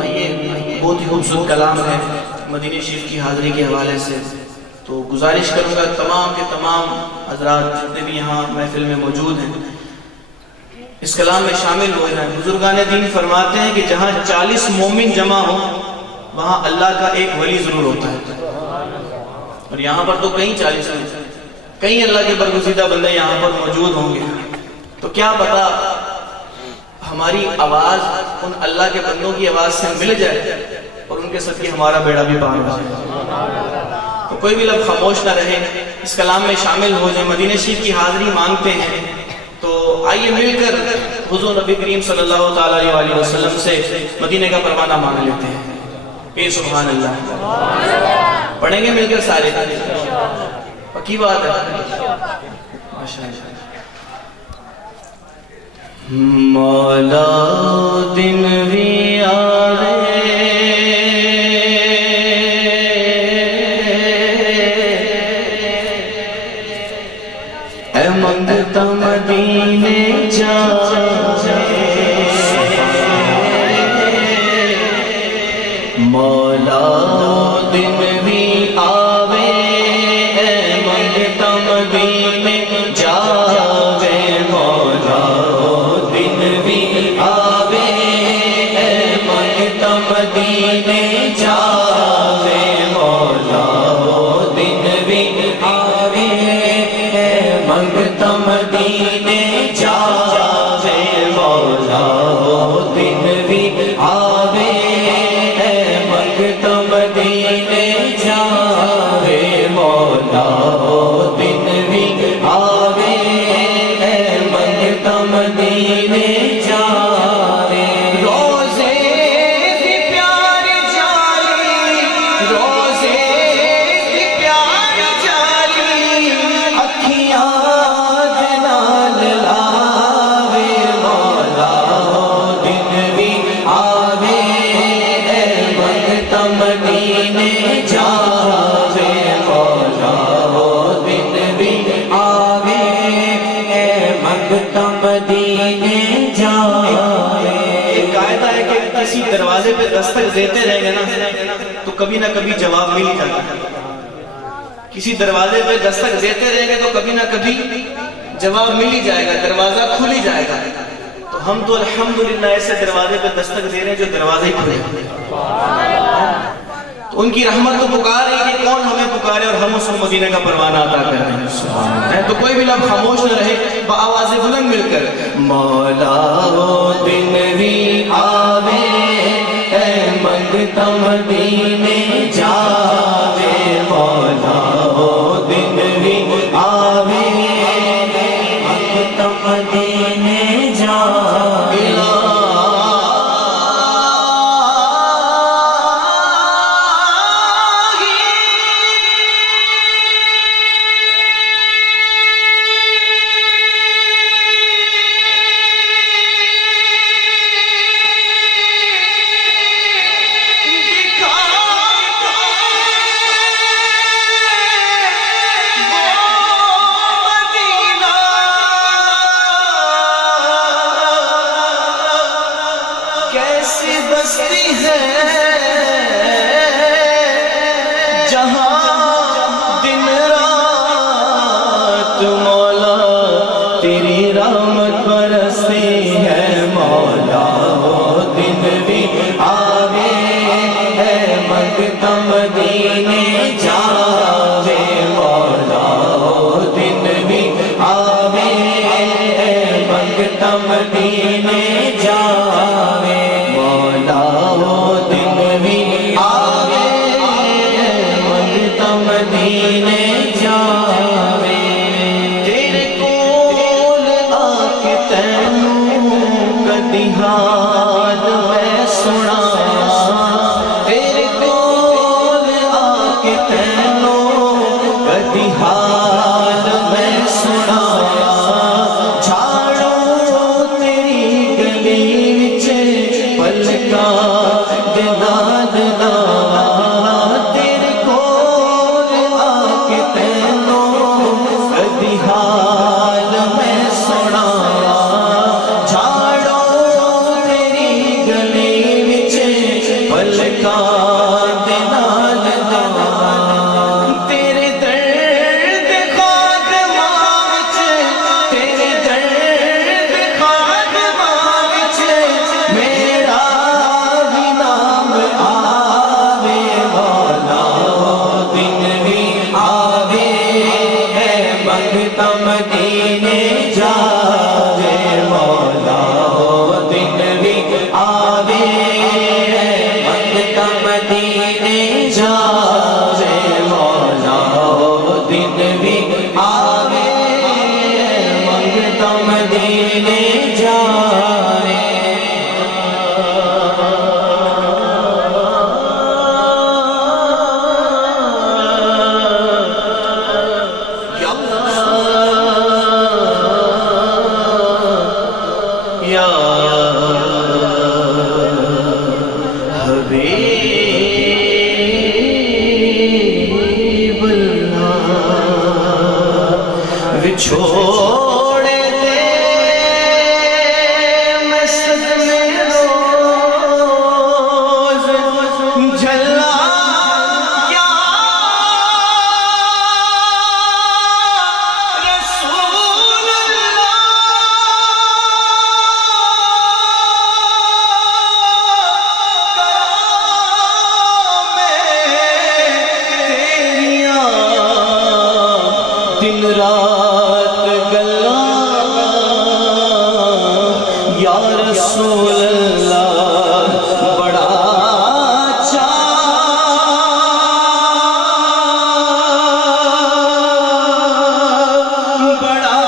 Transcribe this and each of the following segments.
آئیے بہت ہی خوبصورت کلام ہے مدینہ شریف کی حاضری کے حوالے سے، تو گزارش کروں گا تمام کے تمام حضرات جتنے بھی یہاں محفل میں موجود ہیں اس کلام میں شامل ہو جائیں۔ بزرگان دین فرماتے ہیں کہ جہاں 40 مومن جمع ہوں وہاں اللہ کا ایک ولی ضرور ہوتا ہے، اور یہاں پر تو کئی 40 ہیں، کئی اللہ کے برگزیدہ بندے یہاں پر موجود ہوں گے، تو کیا پتا ہماری آواز ان اللہ کے بندوں کی آواز سے مل جائے اور ان کے صدقے ہمارا بیڑا بھی پار ہو جائے۔ تو کوئی بھی لفظ خاموش نہ رہے، اس کلام میں شامل ہو جائے، مدینہ شریف کی حاضری مانگتے ہیں، تو آئیے مل کر حضور نبی کریم صلی اللہ تعالیٰ علیہ وسلم سے مدینہ کا پروانہ مانگ لیتے ہیں۔ اے سبحان اللہ پڑھیں گے مل کر سارے، پکی بات ہے ماشاءاللہ۔ مولا دن بھی آوے اے منگتا مدینے جا، مولا دن بھی آوے اے منگتا مدینے جاوے، مولا دن بھی آوے اے منگتا مدینے جاوے، مولا دن بھی آوے اے منگتا مدینے جاوے، مولا دن بھی آوے مدینے جاوے، مولا دن بھی آوے اے منگتا مدینے جاوے، روزے کی پیار جالی، روزے کی پیار جالی، اکھیاں نال لاوے، مولا دن بھی آوے مدینے جاوے، مولا دن بھی آوے اے منگتا مدینے جاوے۔ ایک قاعدہ ہے کہ کسی دروازے پہ دستک دیتے رہیں گے نا تو کبھی نہ کبھی جواب مل ہی جاتا ہے، کسی دروازے پہ دستک دیتے رہیں گے تو کبھی نہ کبھی جواب مل ہی جائے گا، دروازہ کھل ہی جائے گا۔ تو ہم تو الحمدللہ ایسے دروازے پہ دستک دے رہے ہیں جو دروازے ہی کھلے، تو ان کی رحمت تو پکار ہے کہ کون ہمیں پکارے اور ہم اس کو مدینہ کا پروانہ عطا کر رہے ہیں۔ تو کوئی بھی لفظ خاموش نہ رہے، بآواز بلند مل کر مولا دن بھی آوے اے منگتا مدینے جاوے، مولا دن بھی آوے منگتا مدینے جاوے، کیسی بستی ہے جہاں دن رات مولا تیری رحمت برستی ہے، مولا دن بھی آوے اے منگتا مدینے جاوے، مولا دن بھی آوے اے منگتا مدینے جاوے، مولا دن بھی آوے منگتا مدینے جاوے، تیرے کول آ کے تینوں کدی حال میں سنا، تیرے کول آ کے تینوں کدی حال میں سنا، جھاڑو تیری گلی وچ پلکا دنا دنا، تیرے کول آ کے تینوں کدی حال میں سنا، جھاڑو تیری یا حبیب اللہ چھوڑ دے میں صدمے روز جھلا یا رسول اللہ کرام تیریاں دن رات یا رسول اللہ بڑا بڑا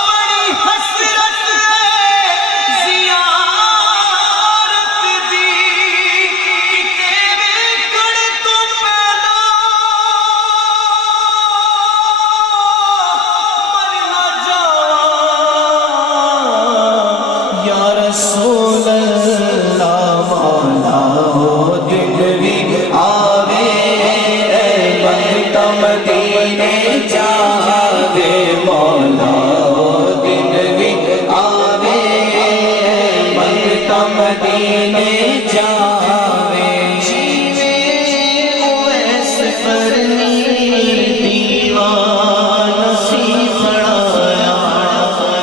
بڑی حسرت زیارت دی تیرے کڑ تو پیدا مرنا جاواں یا رسول اللہ مولا دل بھی آوے منگتا مدینے جاوے مولا دل بھی آوے منگتا مدینے جاوے جیوے اویس کرنی دیوان سی پڑایا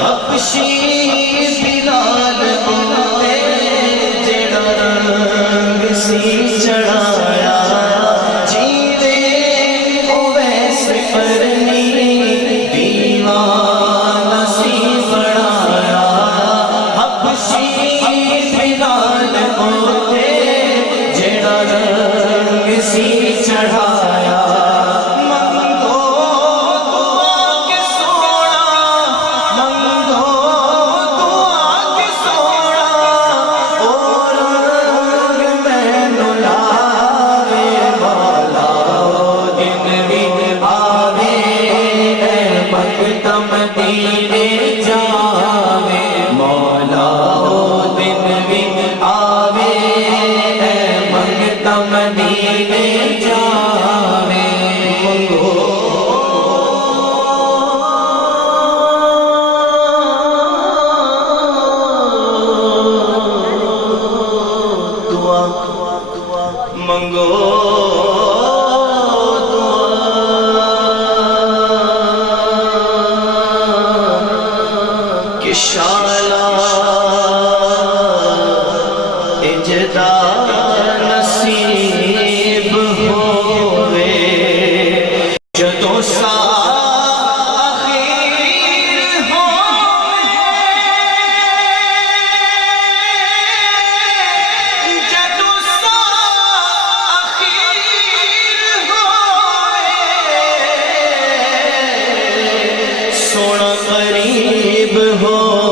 حبشی بلال بولتے جڑا رنگ سی چڑھایا جیوے اویس کرنی دیوان سی پڑایا حبشی بلال بولتے جڑا رنگ سی چڑھایا منگو دعا کے سونا منگو دعا کے سونا اور میں نلاوے مولا دن بھی آوے مقدم مدینے جاوے مولا دن بھی آوے مقدم مدینے جاوے منگو دعا منگو دعا کہ شالا اجدا نصیب ہوئے جدو ساخیر ہوئے جدو ساخیر ہوئے سونا قریب ہو